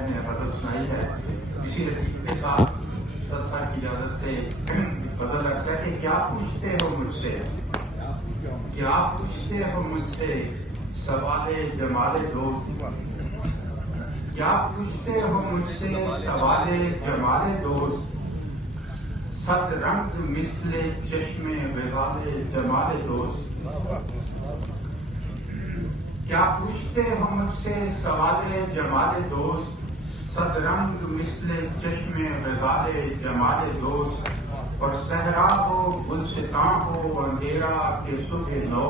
صاحب نے غزل سنائی ہے، اسی لطیفے کے ساتھ صاحب کی اجازت سے غزل لگتا ہے کہ کیا پوچھتے ہو مجھ سے، کیا پوچھتے ہو مجھ سے سوال جمال دوست، کیا پوچھتے ہو مجھ سے سوال جمال دوست، صد رنگ مثل چشم وصال جمال دوست، کیا پوچھتے ہو مجھ سے سوال جمال دوست، صد رنگ مثل چشم وصال جمال دوست، اور صحرا ہو گلستان ہو اندھیرا کہ صبح نو،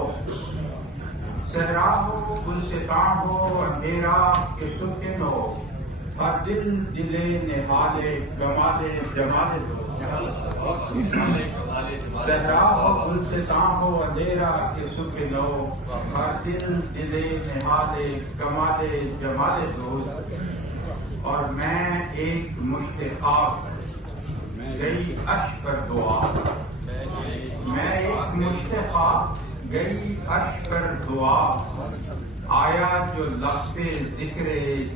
صحرا ہو گلستان ہو اندھیرا کہ صبح نو، ہر دل دلے نہال کمال جمال دوست، صحرا ہو گلستان ہو اندھیرا کہ صبح نو، ہر دل دلے نہال کمال جمال دوست، اور میں ایک مشت خواب گئی عرش پر دعا، میں ایک مشت خواب گئی عرش پر دعا، آیا جو لفظ ذکر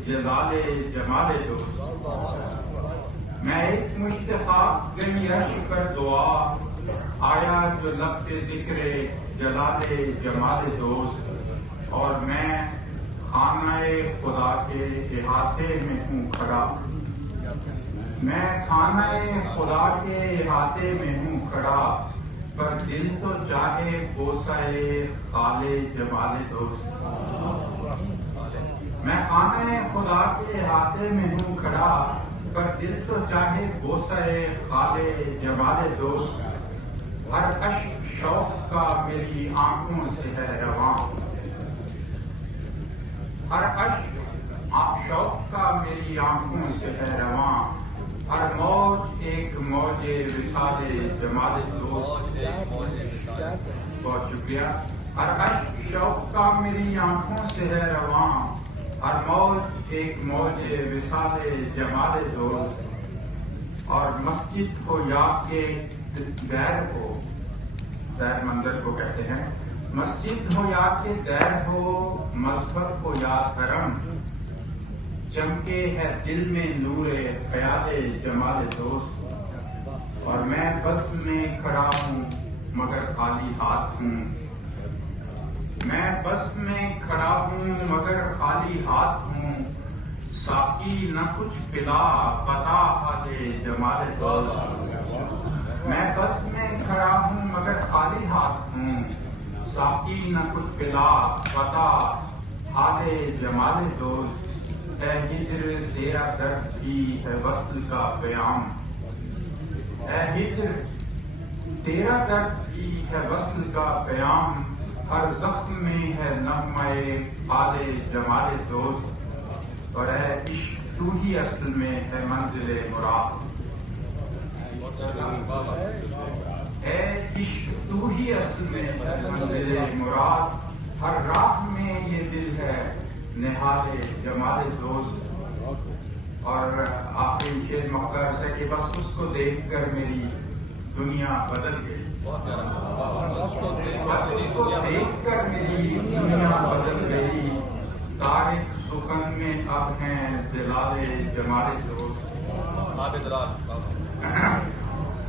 جلال جمال دوست، میں ایک مشت خواب گئی عرش پر دعا، آیا جو لفظ ذکر جلال جمال دوست، اور میں خانہ خدا کے احاطے میں ہوں کھڑا، میں خانہ خدا کے احاطے میں ہوں کھڑا، پر دل تو چاہے بوسہ خال جمال دوست، میں خانہ خدا کے احاطے میں ہوں کھڑا، پر دل تو چاہے بوسہ خال جمال دوست، ہر اشک شوق کا میری آنکھوں سے ہے رواں، ہر اشک شوق کا میری آنکھوں سے ہے رواں، ہر موج ایک موج وصال جمال دوست، بہت شکریہ، ہر اشک شوق کا میری آنکھوں سے ہے رواں، ہر موج ایک موج وصال جمال دوست، اور مسجد ہو یا کہ دیر ہو، دیر منظر کو کہتے ہیں، مسجد ہو یا کہ دیر ہو، مذہب ہو یا حرم، چمکے ہے دل میں نور خیال جمال دوست، اور میں بزم میں کھڑا ہوں مگر خالی ہاتھ ہوں، میں بزم میں کھڑا ہوں مگر خالی ہاتھ ہوں، ساقی نہ کچھ پلا بتا حال جمال دوست، میں بزم میں کھڑا ہوں مگر خالی ہاتھ ہوں، ساقی نہ کچھ پلا بتا حال جمال دوست، اے ہجر تیرا درد بھی ہے وصل کا پیام، اے ہجر تیرا درد بھی ہے وصل کا پیام، ہر زخم میں ہے نغمہ حال جمال دوست، اور اے عشق تو ہی اصل میں ہے منزل مراد، اے عشق تو ہی اصل میں ہے منزل مراد، ہر راہ میں یہ دل ہے نہال جمال دوست، اور آخری شعر مقدس ہے کہ بس اس کو دیکھ کر میری دنیا بدل گئی، بس اس کو دیکھ کر میری دنیا بدل گئی، تارک سخن میں اب ہیں ظلال جمال دوست،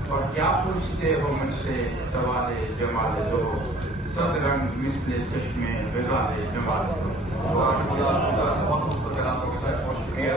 اور کیا پوچھتے ہو مجھ سے سوال جمال دوست، صد رنگ مثل چشم وصال جمال دوست، بہت شکریہ